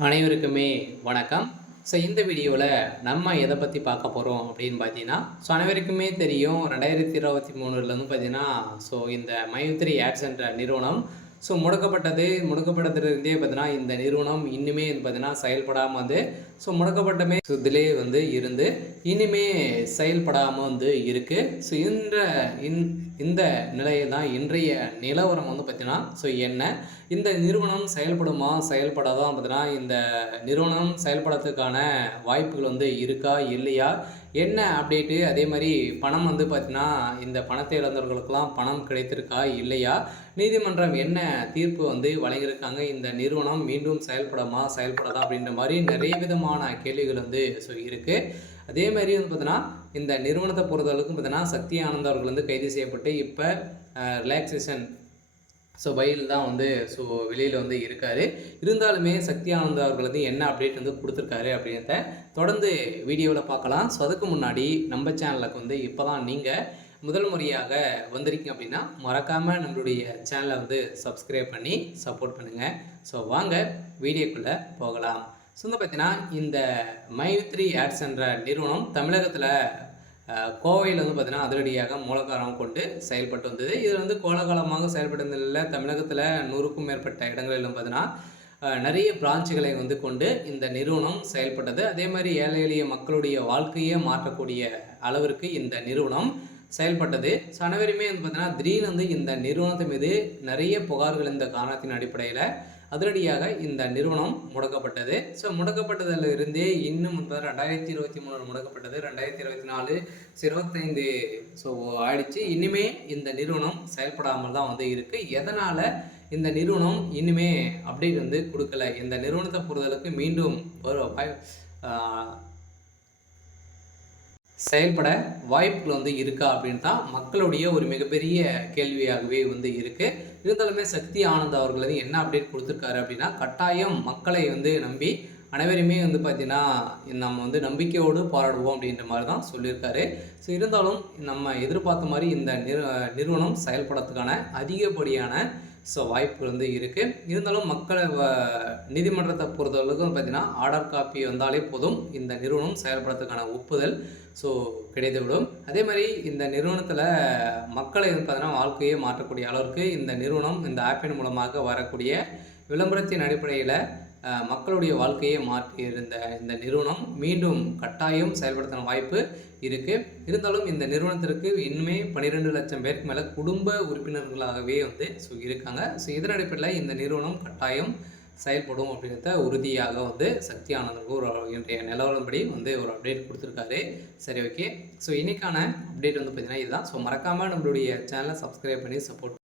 அனைவருக்குமே வணக்கம். இந்த வீடியோவில் நம்ம எதை பற்றி பார்க்க போகிறோம் அப்படின்னு பார்த்தீங்கன்னா, அனைவருக்குமே தெரியும் 2023லேருந்து பார்த்தீங்கன்னா, இந்த மைத்ரி ஆட்ஸ் என்ற நிறுவனம் முடக்கப்பட்டதுலேருந்தே பார்த்தீங்கன்னா, இந்த நிறுவனம் இன்னுமே பார்த்தீங்கன்னா செயல்படாமல் வந்து முடக்கப்பட்டமே இதிலே வந்து இருந்து இனிமே செயல்படாமல் வந்து இருக்குது. இந்த நிலையில் தான் இன்றைய நிலவரம் வந்து பார்த்தீங்கன்னா என்ன இந்த நிறுவனம் செயல்படுமா செயல்படாதான் பார்த்தீங்கன்னா இந்த நிறுவனம் செயல்படுறதுக்கான வாய்ப்புகள் வந்து இருக்கா இல்லையா, என்ன அப்டேட்டு, அதே மாதிரி பணம் வந்து பார்த்தீங்கன்னா இந்த பணத்தை இழந்தவர்களுக்கெல்லாம் பணம் கிடைத்திருக்கா இல்லையா, நீதிமன்றம் என்ன தீர்ப்பு வந்து வழங்கியிருக்காங்க, இந்த நிறுவனம் மீண்டும் செயல்படாதா அப்படின்ற மாதிரி நிறைய விதமான கேள்விகள் வந்து இருக்குது. அதே மாதிரி வந்து பார்த்தீங்கன்னா இந்த நிறுவனத்தை பொறுத்தளவுக்கு பார்த்தீங்கன்னா சக்தி ஆனந்த் அவர்கள் வந்து கைது செய்யப்பட்டு இப்போ ரிலாக்ஸேஷன் பையில் தான் வந்து வெளியில் வந்து இருக்கார். இருந்தாலுமே சக்தி ஆனந்த் அவர்கள் வந்து என்ன அப்டேட் வந்து கொடுத்துருக்காரு அப்படின்றத தொடர்ந்து வீடியோவில் பார்க்கலாம். அதுக்கு முன்னாடி நம்ம சேனலுக்கு வந்து இப்போ தான் நீங்கள் முதல் முறையாக வந்திருக்கீங்க அப்படின்னா மறக்காமல் நம்மளுடைய சேனலை வந்து சப்ஸ்கிரைப் பண்ணி சப்போர்ட் பண்ணுங்கள். வாங்க வீடியோக்குள்ளே போகலாம். பார்த்தீங்கன்னா இந்த மைத்ரி ஆட்ஸ் என்ற நிறுவனம் தமிழகத்தில் கோவையில் வந்து பார்த்தீங்கன்னா அதிரடியாக மூலகாரம் கொண்டு செயல்பட்டு வந்தது. இதில் வந்து கோலகாலமாக செயல்பட்டதில் தமிழகத்தில் 100க்கும் மேற்பட்ட இடங்களிலும் பார்த்தீங்கன்னா நிறைய பிரான்ச்சுகளை வந்து கொண்டு இந்த நிறுவனம் செயல்பட்டது. அதே மாதிரி ஏழை எளிய மக்களுடைய வாழ்க்கையை மாற்றக்கூடிய அளவிற்கு இந்த நிறுவனம் செயல்பட்டது. அனைவருமே வந்து பார்த்தீங்கன்னா திடீர்னு வந்து இந்த நிறுவனத்தின் மீது நிறைய புகார்கள் இந்த காரணத்தின் அடிப்படையில் அதிரடியாக இந்த நிறுவனம் முடக்கப்பட்டது. முடக்கப்பட்டதில் இருந்தே இன்னும் 2023 முடக்கப்பட்டது, 2024 25 ஆயிடுச்சு. இனிமே இந்த நிறுவனம் செயல்படாமல் தான் வந்து இருக்குது. எதனால் இந்த நிறுவனம் இனிமே அப்டேட் வந்து கொடுக்கல, இந்த நிறுவனத்தை பொறுத்தளவுக்கு மீண்டும் செயல்பட வாய்ப்புகள் வந்து இருக்கா அப்படின்னு தான் மக்களுடைய ஒரு மிகப்பெரிய கேள்வியாகவே வந்து இருக்குது. இருந்தாலுமே சக்தி ஆனந்த் அவர்கள் வந்து என்ன அப்டேட் கொடுத்துருக்காரு அப்படின்னா, கட்டாயம் மக்களை வந்து நம்பி அனைவருமே வந்து பார்த்திங்கன்னா நம்ம வந்து நம்பிக்கையோடு போராடுவோம் அப்படின்ற மாதிரி தான் சொல்லியிருக்காரு. இருந்தாலும் நம்ம எதிர்பார்த்த மாதிரி இந்த நிறுவனம் செயல்படுறதுக்கான அதிகப்படியான வாய்ப்பு வந்து இருக்குது. இருந்தாலும் மக்களை நீதிமன்றத்தை பொறுத்தளவுக்கு பார்த்திங்கன்னா ஆர்டர் காப்பி வந்தாலே போதும் இந்த நிறுவனம் செயல்படுறதுக்கான ஒப்புதல் கிடைத்துவிடும். அதே மாதிரி இந்த நிறுவனத்தில் மக்களை பார்த்தீங்கன்னா வாழ்க்கையை மாற்றக்கூடிய அளவிற்கு இந்த நிறுவனம் இந்த ஆப்பின் மூலமாக வரக்கூடிய விளம்பரத்தின் அடிப்படையில் மக்களுடைய வாழ்க்கையை மாற்றியிருந்த இந்த நிறுவனம் மீண்டும் கட்டாயம் செயல்படுத்தின வாய்ப்பு இருக்குது. இருந்தாலும் இந்த நிறுவனத்திற்கு இன்னுமே 12 லட்சம் பேருக்கு மேலே குடும்ப உறுப்பினர்களாகவே வந்து இருக்காங்க. இதன் அடிப்படையில் இந்த நிறுவனம் கட்டாயம் செயல்படும் அப்படின்றத உறுதியாக வந்து சக்தி ஆனந்துக்கு ஒரு இன்றைய நிலவரப்படி வந்து ஒரு அப்டேட் கொடுத்துருக்காரு. சரி, ஓகே. இன்றைக்கான அப்டேட் வந்து பார்த்திங்கன்னா இதுதான். மறக்காமல் நம்மளுடைய சேனலை சப்ஸ்கிரைப் பண்ணி சப்போர்ட்